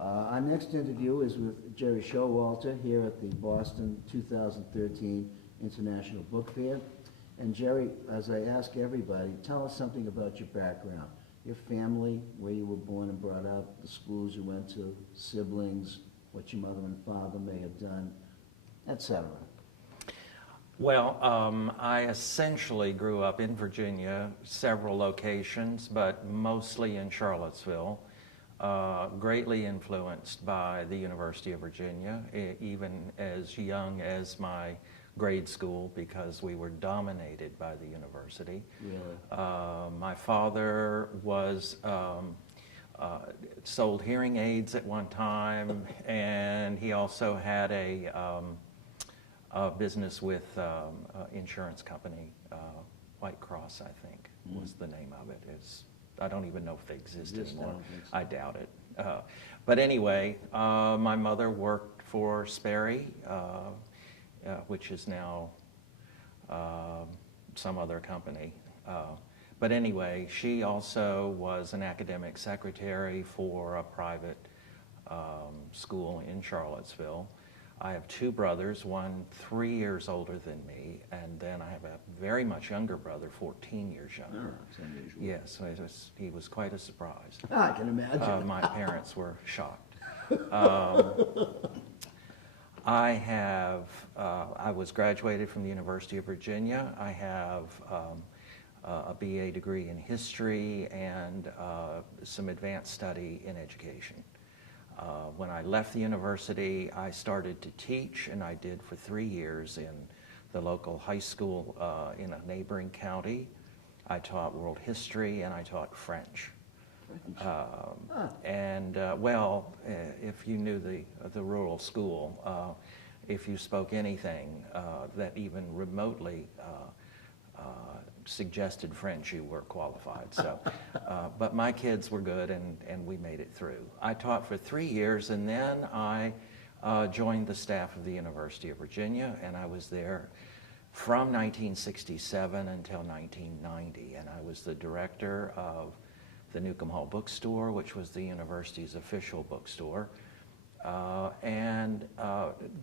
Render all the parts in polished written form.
Our next interview is with Jerry Showalter here at the Boston 2013 International Book Fair. And Jerry, as I ask everybody, tell us something about your background, your family, where you were born and brought up, the schools you went to, siblings, what your mother and father may have done, etc. Well, I essentially grew up in Virginia, several locations, but mostly in Charlottesville. Greatly influenced by the University of Virginia, even as young as my grade school, because we were dominated by the university. Really? My father was sold hearing aids at one time, and he also had a business with insurance company, White Cross, I think, was the name of it. I don't even know if they exist anymore. I doubt it. But anyway, my mother worked for Sperry, which is now some other company. But anyway, she also was an academic secretary for a private school in Charlottesville. I have two brothers, one 3 years older than me, and then I have a very much younger brother, 14 years younger. Oh, that's unusual. Yes, he was quite a surprise. I can imagine. My parents were shocked. I was graduated from the University of Virginia. I have a BA degree in history and some advanced study in education. When I left the university, I started to teach, and I did for 3 years in the local high school in a neighboring county. I taught world history, and I taught French. If you knew the rural school, if you spoke anything that even remotely suggested French, you were qualified. So, but my kids were good, and we made it through. I taught for 3 years, and then I joined the staff of the University of Virginia, and I was there from 1967 until 1990, and I was the director of the Newcomb Hall Bookstore, which was the university's official bookstore.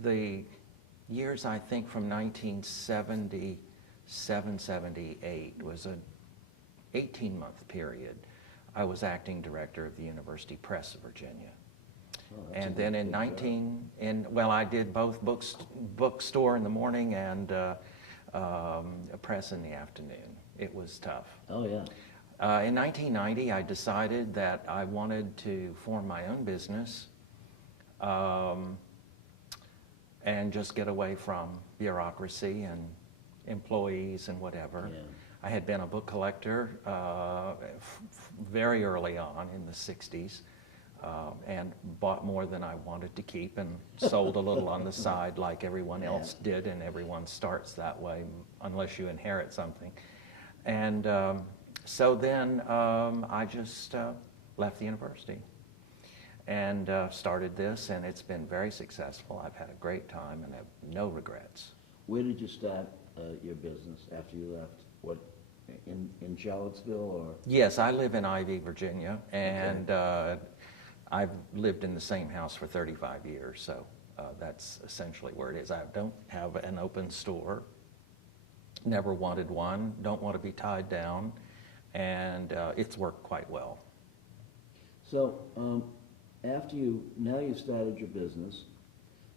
The years, I think, from 1977, 78 was an 18-month period. I was acting director of the University Press of Virginia. And then in I did both bookstore in the morning and a press in the afternoon. It was tough. Oh, yeah. In 1990, I decided that I wanted to form my own business and just get away from bureaucracy and employees and whatever. Yeah. I had been a book collector very early on in the 60s and bought more than I wanted to keep and sold a little on the side like everyone else did, and everyone starts that way unless you inherit something. And so then I just left the university and started this, and it's been very successful. I've had a great time and have no regrets. Where did you start your business after you left? What, in Charlottesville or? Yes, I live in Ivy, Virginia, and I've lived in the same house for 35 years, so that's essentially where it is. I don't have an open store, never wanted one, don't want to be tied down, and it's worked quite well. So, now you've started your business,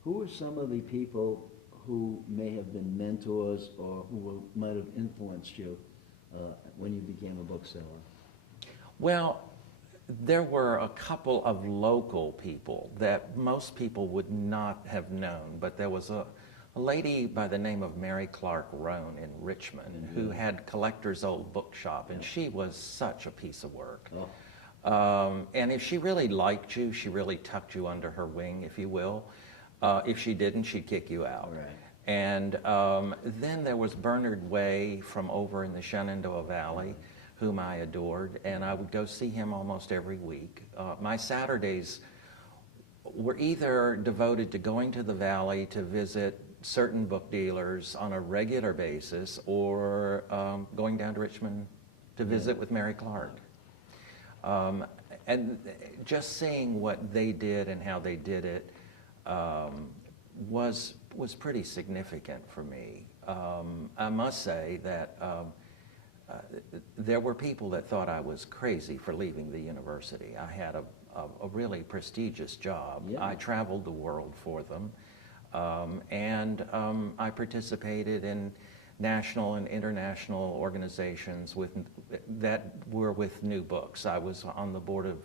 who are some of the people who may have been mentors or who might have influenced you when you became a bookseller? Well, there were a couple of local people that most people would not have known, but there was a lady by the name of Mary Clark Roan in Richmond who had Collector's Old Bookshop, and she was such a piece of work. And if she really liked you, she really tucked you under her wing, if you will. If she didn't, she'd kick you out. Right. And then there was Bernard Way from over in the Shenandoah Valley, whom I adored, and I would go see him almost every week. My Saturdays were either devoted to going to the valley to visit certain book dealers on a regular basis, or going down to Richmond to visit with Mary Clark. and just seeing what they did and how they did it was pretty significant for me. I must say that there were people that thought I was crazy for leaving the university. I had a really prestigious job. Yeah. I traveled the world for them, and I participated in national and international organizations that were with new books. I was on the board of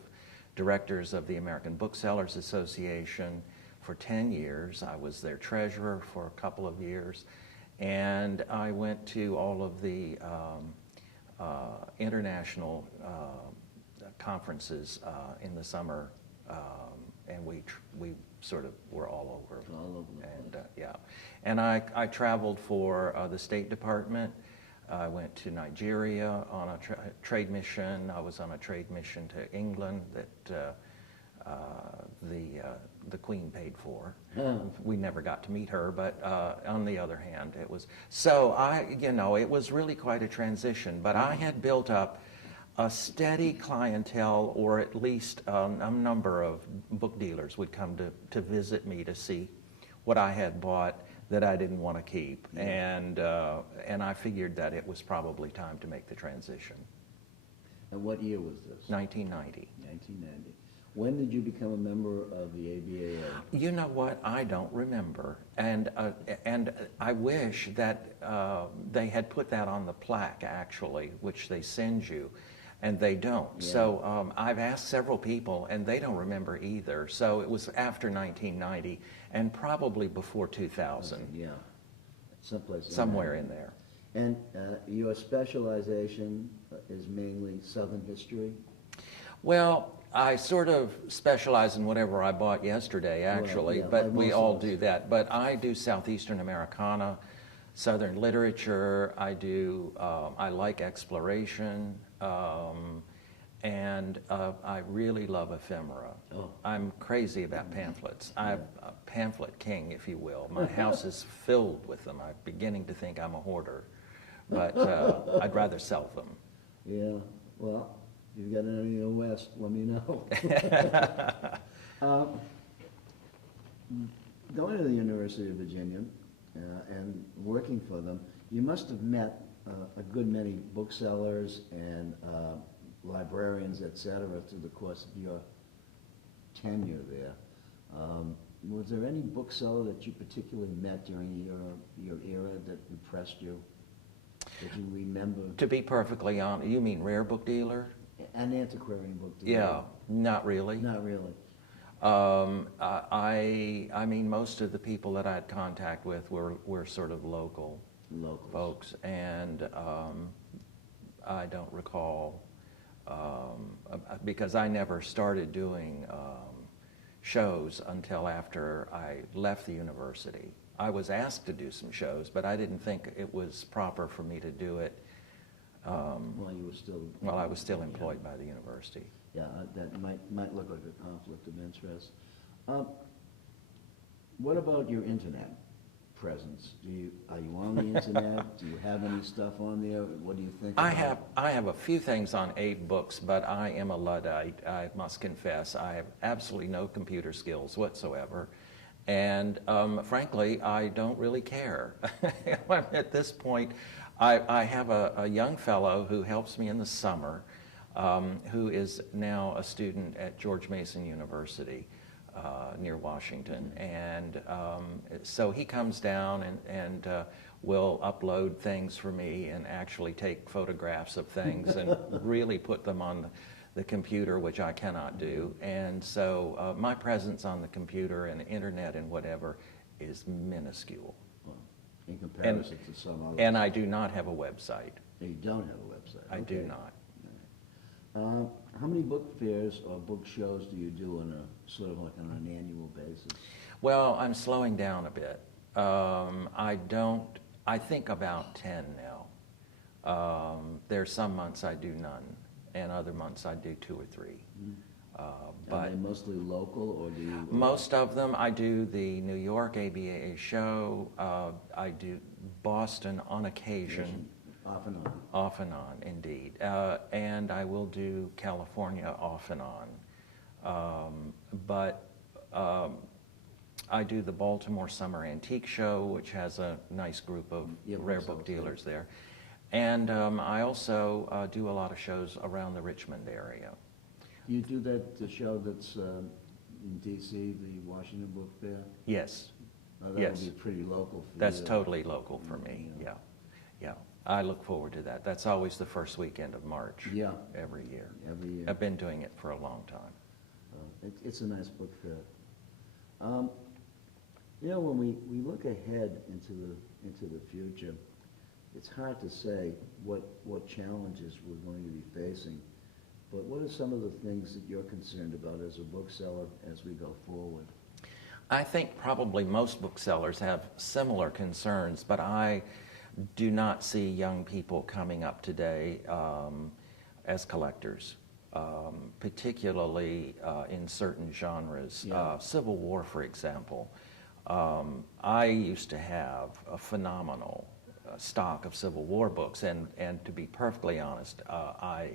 directors of the American Booksellers Association for 10 years. I was their treasurer for a couple of years, and I went to all of the international conferences in the summer, and we sort of were all over. All over the and place. yeah, and I traveled for the State Department. I went to Nigeria on a trade mission. I was on a trade mission to England that the Queen paid for. We never got to meet her, but on the other hand, it was so it was really quite a transition. But I had built up a steady clientele, or at least a number of book dealers would come to visit me to see what I had bought that I didn't want to keep, and I figured that it was probably time to make the transition. And what year was this? 1990. 1990. When did you become a member of the ABAA? You know what? I don't remember, and I wish that they had put that on the plaque, actually, which they send you, and they don't. Yeah. So I've asked several people, and they don't remember either. So it was after 1990, and probably before 2000. Yeah, someplace. Somewhere in there. And your specialization is mainly Southern history? Well, I sort of specialize in whatever I bought yesterday, actually, yeah, but like we most all of us. do that. But I do Southeastern Americana, Southern literature. I like exploration, and I really love ephemera. Oh. I'm crazy about pamphlets. I'm a pamphlet king, if you will. My house is filled with them. I'm beginning to think I'm a hoarder, but I'd rather sell them. Yeah, well, if you've got any in the West, let me know. Going to the University of Virginia and working for them, you must have met a good many booksellers and librarians, et cetera, through the course of your tenure there. Was there any bookseller that you particularly met during your era that impressed you, that you remember? To be perfectly honest, you mean rare book dealer? An antiquarian book dealer? Yeah, not really. Not really. I mean, most of the people that I had contact with were sort of local Locals. folks, and I don't recall, because I never started doing shows until after I left the university. I was asked to do some shows, but I didn't think it was proper for me to do it While you were still... while I was still employed by the university. Yeah, that might look like a conflict of interest. What about your internet presence? Are you on the internet? Do you have any stuff on there? What do you think I about? have a few things on Abe Books, but I am a Luddite, I must confess. I have absolutely no computer skills whatsoever. And frankly, I don't really care. At this point, I have a young fellow who helps me in the summer, who is now a student at George Mason University near Washington. And so he comes down and will upload things for me and actually take photographs of things and really put them on the computer, which I cannot do. And so my presence on the computer and the internet and whatever is minuscule. Well, in comparison to some others. And I do not have a website. You don't have a website? I do Okay. not. How many book fairs or book shows do you do on a sort of like on an annual basis? Well, I'm slowing down a bit. I think about 10 now. There's some months I do none, and other months I do 2 or 3. But Are they mostly local, or do you... most of them, I do the New York ABAA show. I do Boston on occasion. Off and on. Off and on, indeed. And I will do California off and on. But I do the Baltimore Summer Antique Show, which has a nice group of rare book dealers there. And I also do a lot of shows around the Richmond area. Do you do the show that's in D.C., the Washington Book Fair? Yes. That Yes. would be pretty local for That's you. totally local for me, yeah. Yeah. I look forward to that. That's always the first weekend of March. Yeah. Every year. Every year. I've been doing it for a long time. It's a nice book fair. You know, when we look ahead into the future, it's hard to say what challenges we're going to be facing. But what are some of the things that you're concerned about as a bookseller as we go forward? I think probably most booksellers have similar concerns, but I do not see young people coming up today as collectors, particularly in certain genres. Yeah. Civil War, for example. I used to have a phenomenal stock of Civil War books, and to be perfectly honest, I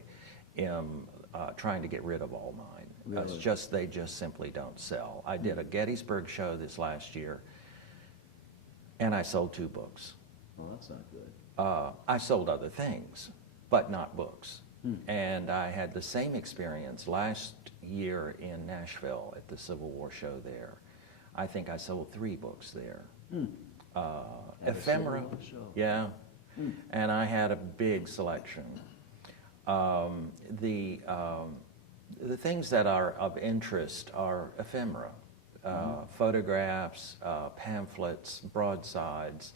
am trying to get rid of all mine. Really? They just simply don't sell. I did a Gettysburg show this last year, and I sold 2 books. Well, that's not good. I sold other things, but not books. And I had the same experience last year in Nashville at the Civil War show there. I think I sold 3 books there. At a Ephemera, Civil War show? yeah. And I had a big selection. The things that are of interest are ephemera, photographs, pamphlets, broadsides,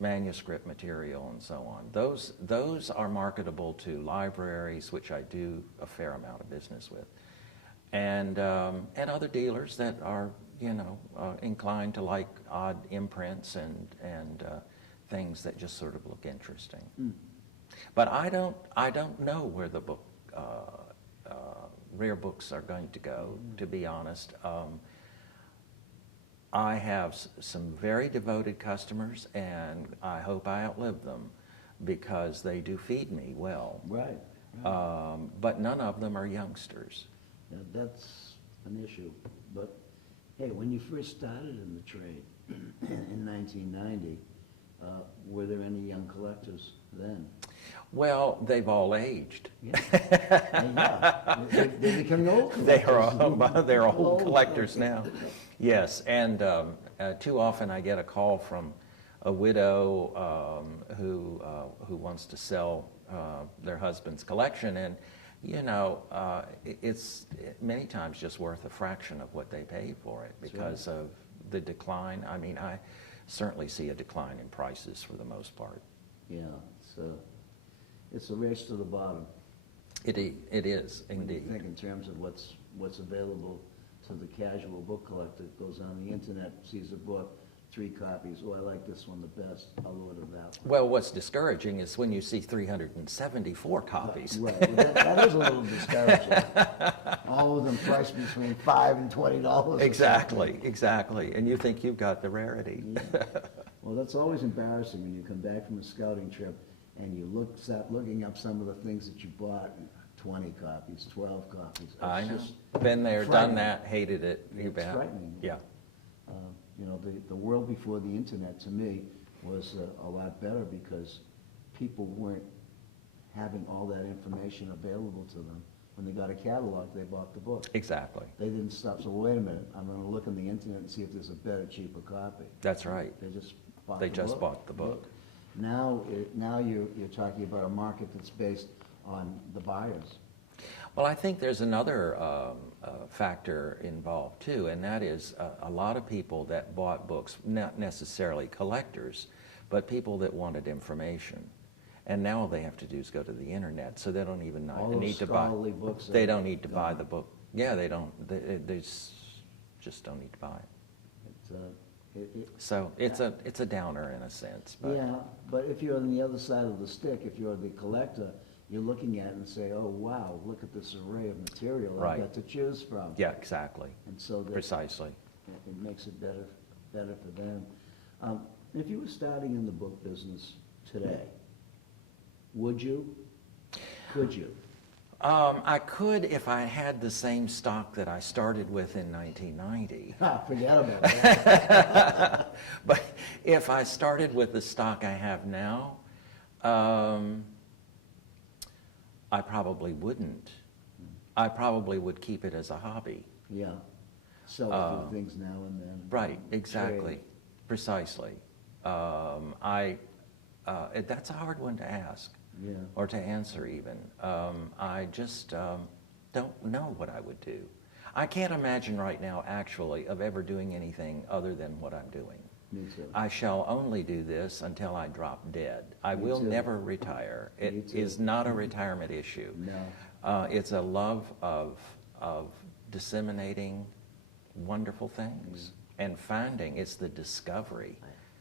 manuscript material, and so on. Those are marketable to libraries, which I do a fair amount of business with, and other dealers that are inclined to like odd imprints and things that just sort of look interesting. But I don't know where the rare books are going to go, to be honest. I have some very devoted customers, and I hope I outlive them because they do feed me well. Right. But none of them are youngsters. Yeah, that's an issue. But hey, when you first started in the trade in 1990, were there any young collectors then? Well, they've all aged. Yeah. They become old collectors. They're old collectors now. Yes, and too often I get a call from a widow who wants to sell their husband's collection, and it's many times just worth a fraction of what they paid for it because of the decline. I mean, I certainly see a decline in prices for the most part. Yeah, it's a race to the bottom. It is, indeed. I think in terms of what's available to the casual book collector, goes on the internet, sees a book, 3 copies. Oh, I like this one the best. I'll order that one. Well, what's discouraging is when you see 374 copies. Right. That is a little discouraging. All of them priced between $5 and $20. Exactly. And you think you've got the rarity. Yeah. Well, that's always embarrassing when you come back from a scouting trip and you start looking up some of the things that you bought. 20 copies, 12 copies. I know. Just Been there, done that, hated it. You It's bet. frightening. Yeah. The world before the internet, to me, was a lot better because people weren't having all that information available to them. When they got a catalog, they bought the book. Exactly. They didn't stop, so wait a minute, I'm gonna look on the internet and see if there's a better, cheaper copy. That's right. They just bought They the just book. bought the book. Now you're talking about a market that's based on the buyers. Well, I think there's another factor involved too, and that is a lot of people that bought books, not necessarily collectors, but people that wanted information. And now all they have to do is go to the internet, so they don't even All those need to buy. scholarly books They are don't need to buy gone. the book. Yeah, they don't. They just don't need to buy it. So it's a downer in a sense. But Yeah, but if you're on the other side of the stick, if you're the collector, you're looking at it and say, oh, wow, look at this array of material Right. I've got to choose from. yeah, exactly. And so that Precisely. it makes it better for them. If you were starting in the book business today, Would you? Could you? I could if I had the same stock that I started with in 1990. Forget about that. But if I started with the stock I have now, I probably wouldn't. I probably would keep it as a hobby. Yeah. Sell a few things now and then. Right, exactly, Trade. precisely. That's a hard one to ask. Yeah. Or to answer even. I just don't know what I would do. I can't imagine right now, actually, of ever doing anything other than what I'm doing. Me too. I shall only do this until I drop dead. I Me will too. never retire. Me It too. is not a retirement issue. No. It's a love of disseminating wonderful things and finding. It's the discovery.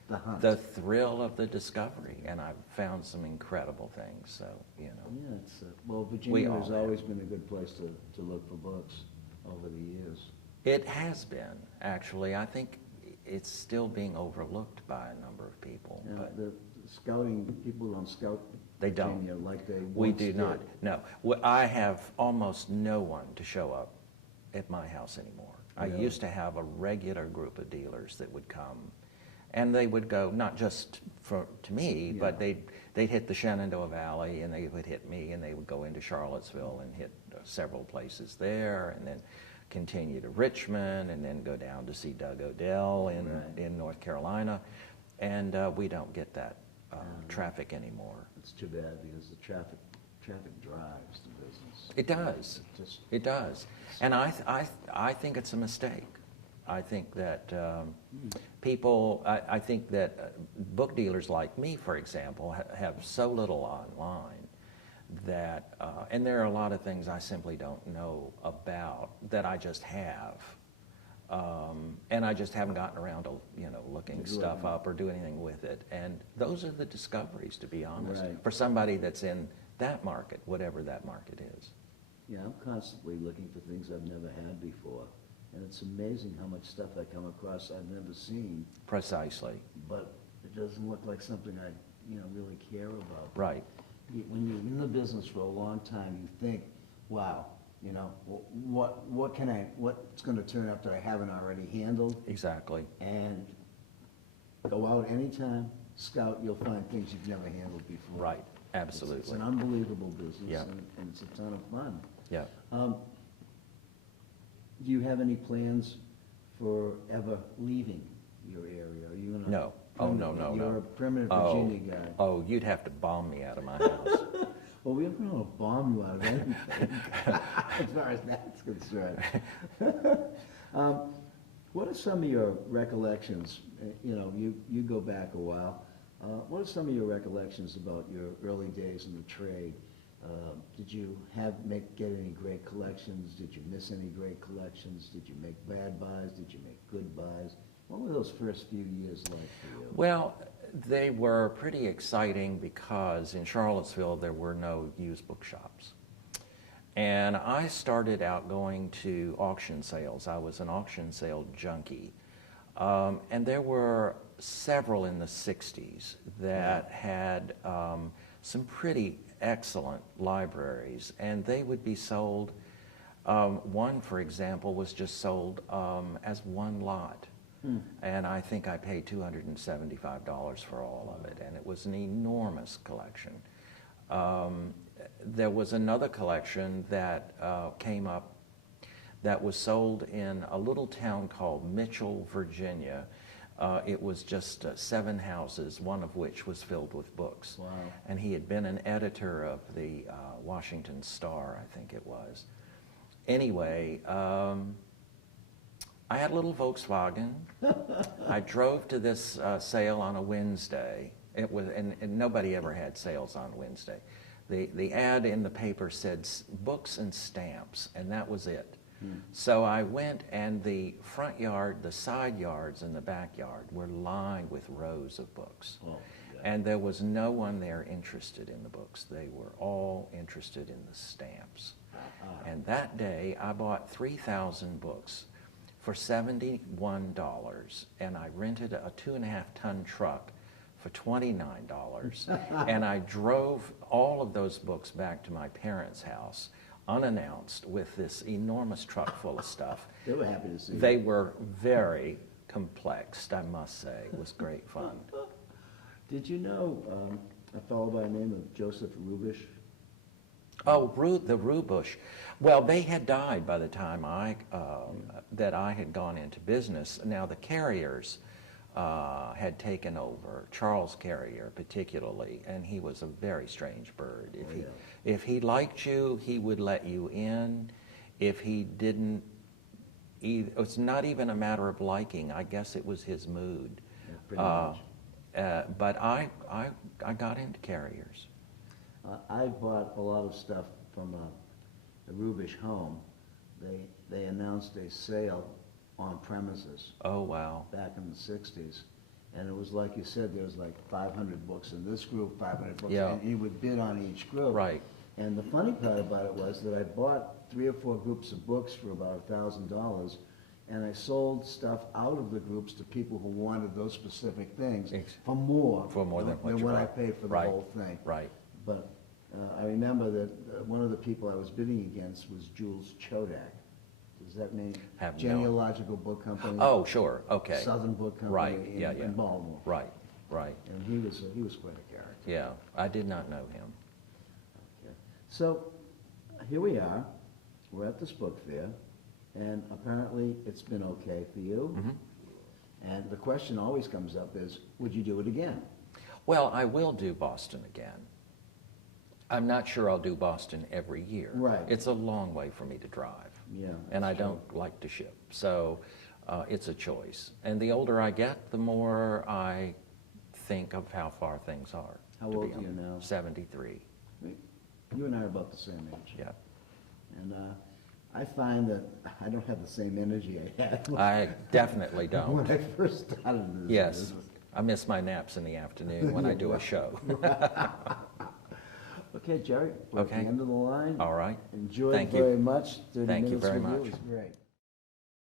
The hunt. The thrill of the discovery, and I've found some incredible things. So Yeah, it's well, Virginia all has have. always been a good place to look for books over the years. It has been, actually. I think it's still being overlooked by a number of people. Now, But the scouting people don't scout They don't. Virginia like they we once do did. not. No. I have almost no one to show up at my house anymore. I Really? used to have a regular group of dealers that would come, and they would go, not just to me, Yeah. but they'd hit the Shenandoah Valley, and they would hit me, and they would go into Charlottesville and hit several places there, and then continue to Richmond, and then go down to see Doug Odell in North Carolina. And we don't get that traffic anymore. It's too bad because the traffic drives the business. It does. Just It does. And I think it's a mistake. I think that I think that book dealers like me, for example, have so little online that, and there are a lot of things I simply don't know about that I just have. And I just haven't gotten around to, looking stuff up or do anything with it. And those are the discoveries, to be honest, Right. for somebody that's in that market, whatever that market is. Yeah, I'm constantly looking for things I've never had before. And it's amazing how much stuff I come across I've never seen, Precisely. but it doesn't look like something I, really care about. Right. When you're in the business for a long time, you think, wow, what's going to turn up that I haven't already handled? Exactly. And go out anytime, scout, you'll find things you've never handled before. Right. It's Absolutely. an unbelievable business, Yeah. and it's a ton of fun. Yeah. Do you have any plans for ever leaving your area? Are you gonna? No. Oh, no. You're a permanent Oh, Virginia guy. oh, you'd have to bomb me out of my house. Well, we don't want to bomb you out of anything, as far as that's concerned. What are some of your recollections? You go back a while. What are some of your recollections about your early days in the trade? Did you get any great collections? Did you miss any great collections? Did you make bad buys? Did you make good buys? What were those first few years like for you? Well, they were pretty exciting because in Charlottesville there were no used bookshops. And I started out going to auction sales. I was an auction sale junkie. And there were several in the 60s that had some pretty excellent libraries, and they would be sold. One, for example, was just sold as one lot. And I think I paid $275 for all of it, and it was an enormous collection. There was another collection that came up that was sold in a little town called Mitchell, Virginia. It was just 7 houses, one of which was filled with books. Wow. And he had been an editor of the Washington Star, I think it was. Anyway, I had a little Volkswagen. I drove to this sale on a Wednesday. It was, and nobody ever had sales on Wednesday. The ad in the paper said books and stamps, and that was it. So I went, and the front yard, the side yards, and the backyard were lined with rows of books. Oh, yeah. And there was no one there interested in the books. They were all interested in the stamps. And that day, I bought 3,000 books for $71, and I rented a 2.5-ton truck for $29. And I drove all of those books back to my parents' house unannounced with this enormous truck full of stuff. They were happy to see you. They were very complexed, I must say. It was great fun. Did you know a fellow by the name of Joseph Rubish? Oh, the Rubush. Well, they had died by the time that I had gone into business. Now, the Carriers had taken over, Charles Carrier particularly, and he was a very strange bird. If he liked you, he would let you in. If he didn't, it's not even a matter of liking. I guess it was his mood. Yeah, pretty much. But I got into Carriers. I bought a lot of stuff from the Rubish home. They announced a sale on premises. Oh, wow. Back in the 60s. And it was like you said, there was like 500 books in this group, 500 books, Yeah. and you would bid on each group. Right. And the funny part about it was that I bought 3 or 4 groups of books for about $1,000, and I sold stuff out of the groups to people who wanted those specific things for more than what you I bought. paid for the Right. whole thing. Right. But I remember that one of the people I was bidding against was Jules Chodak. Does that name? Have no- Genealogical Book Company. Oh, sure. Okay. Southern Book Company Right. in, Yeah, yeah. in Baltimore. Right. Right. And he was quite a character. Yeah. I did not know him. Okay. So here we are. We're at this book fair, and apparently it's been okay for you. Mm-hmm. And the question always comes up is, would you do it again? Well, I will do Boston again. I'm not sure I'll do Boston every year. Right. It's a long way for me to drive. Yeah. And I that's true. don't like to ship. So it's a choice. And the older I get, the more I think of how far things are. How to old be are you honest. now? 73. You and I are about the same age. Yeah. And I find that I don't have the same energy I had I definitely don't. when I first started in this Yes. business. I miss my naps in the afternoon when I do a show. Okay, Jerry, we're at Okay. the end of the line. All right. Enjoyed Thank you. very much. 30 Thank you minutes very with much. you was great.